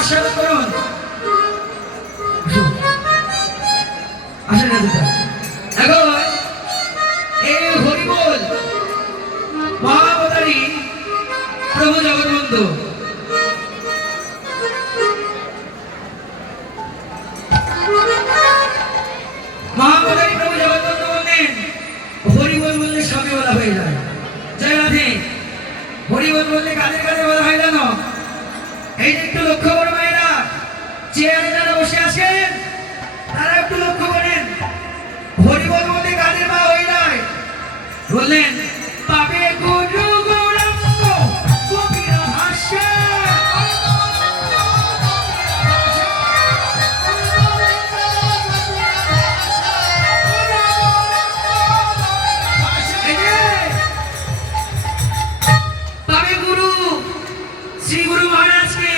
আস্বাদন করুন। আসেন এখন এই হরিবোল মহাবতারী প্রভু জগৎবন্ধু মহাবতারী প্রভু জগৎবন্ধু বললেন হরিবোল বললে সবই বলা হয়ে যায়। জয় রাধে। হরিবোল বললে কাদের কাদের বলা হয় জানো? এই যে একটু লক্ষ্য করো মায়েরা, চেয়ারে যারা বসে আছেন তারা একটু লক্ষ্য করেন। হরিবোল বললে কাদের মা হয়ে যায়? বললেন পাবে গুরু গৌরাঙ্গ কবির হাস্য। পাবে গুরু শ্রী গুরু মহারাজকে,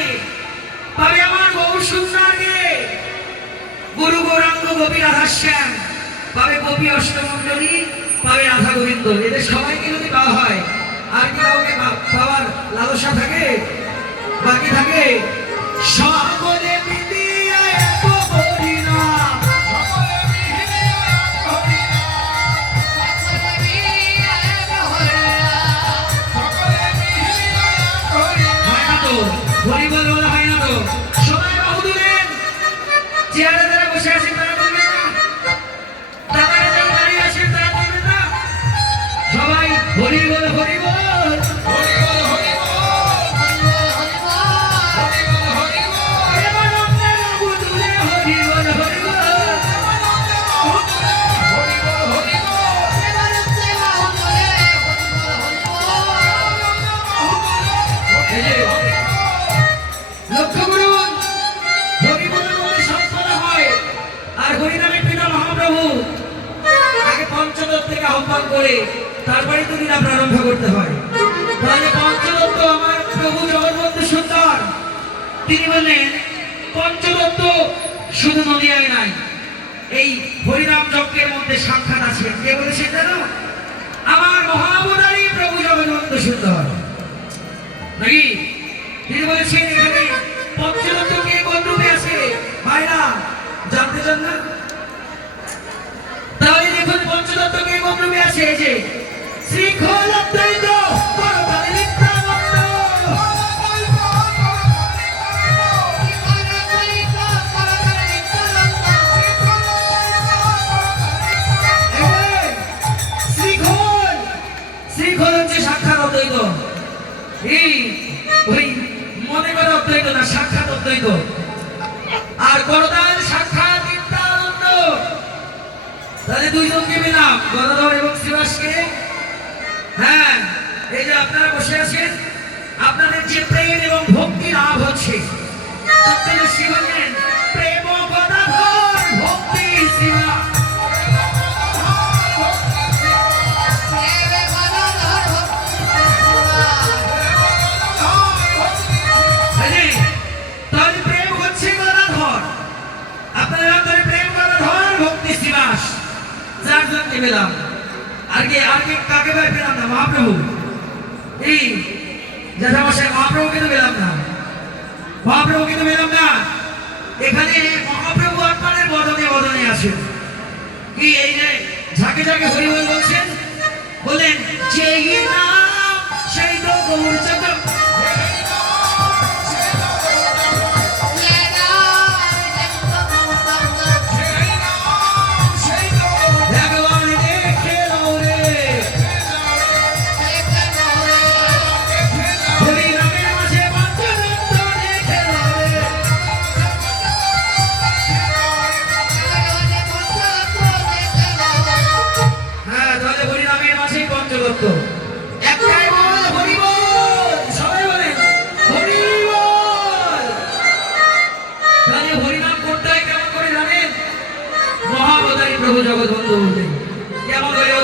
পাবে আমার গৌর সুন্দরকে, গুরু গৌরাঙ্গ গোপী রাধাশ্যাম, পাবে গোপী অষ্টমণ্ডলী, পাবে রাধা গোবিন্দ। এদের সবাইকে যদি পাওয়া হয় আর কি কাউকে পাওয়ার লালসা থাকে বাকি থাকে? সকলে মিলিয়া এক হরিনাম, সকলে মিলিয়া এক হরিনাম, সকলে মিলিয়া এক হরিনাম, সকলে মিলিয়া এক হরিনাম। হয় না তো? হরিবোল বলা হয় না তো? সবাই বাহু তুলেন। চেয়ারে যারা বসে আছেন তারা বলবেন না, তারা যারা দাঁড়িয়ে আছেন তারা বলবেন না। সবাই হরিবোল হরিবোল হরিবোল হরিবোল হরিবোল হরিবোল প্রেমানন্দে বাহু তুলে হরিবোল হরিবোল প্রেমানন্দে বাহু তুলে হরিবোল হরিবোল প্রেমানন্দে বাহু তুলে হরিবোল হরিবোল। লক্ষ্য করুন, হরিবোলের মধ্যে সম্পন্ন হয় আর হরিনামের পিতা মহাপ্রভু আগে পঞ্চদত্ত থেকে আহ্বান করে তারপরে তো দিন প্রারম্ভ করতে হয়। তাহলে পঞ্চদত্ত আমার প্রভু জগৎবন্ধু সুন্দর তিনি বললেন পঞ্চদত্ত শুধু নদিয়ায় নাই, এই হরিনাম যজ্ঞের মধ্যে সাক্ষাৎ আছে। কে বলেছেন জানো? আমার মহাবতারী প্রভু জগৎবন্ধু সুন্দর নাকি? তিনি বলেছেন এখানে পঞ্চদত্ত কে কোন রূপে আছে ভাইরা জানতে চান না? তাহলে দেখুন পঞ্চদত্ত কে কোন রূপে আছে। এই যে শ্রীখল অদ্বৈত পরকালে নিত্যানন্দ, শ্রীখল শ্রীখল হচ্ছে সাক্ষাৎ অদ্বৈত। এই ওই মনে করে অদ্বৈত না, সাক্ষাৎ অদ্বৈত। আর করদাল সাক্ষাৎ নিত্যানন্দ। তাহলে দুইজনকে পেলাম, গদাধর এবং শ্রীবাসকে। হ্যাঁ, এই যে আপনারা বসে আছেন, আপনাদের যে প্রেম এবং ভক্তি লাভ হচ্ছে তাতে শিবনের প্রেম গদাধর ভক্তি শিবা। তাহলে প্রেম হচ্ছে গদাধর, আপনাদের অন্তরে প্রেম গদাধর ভক্তি শিবাস। চারজনকে পেলাম। আর কে কাকে ভাই পেলাম না? মহাপ্রভু। এই জ্যাঠামশাই মহাপ্রভুকে তো পেলাম না, মহাপ্রভুকে তো পেলাম না। এখানে মহাপ্রভু আপনাদের বদনে বদনে আছেন। কি এই যে ঝাঁকে ঝাঁকে হরিবোল বলছেন, বলেন যেই নাম সেই তো গৌর চক্র। একটাই বল হরিবোল, সবাই বলেন হরিবোল। তাহলে হরিনাম করতে হয় কেমন করে জানেন? মহাবতারী প্রভু জগৎবন্ধু বললেন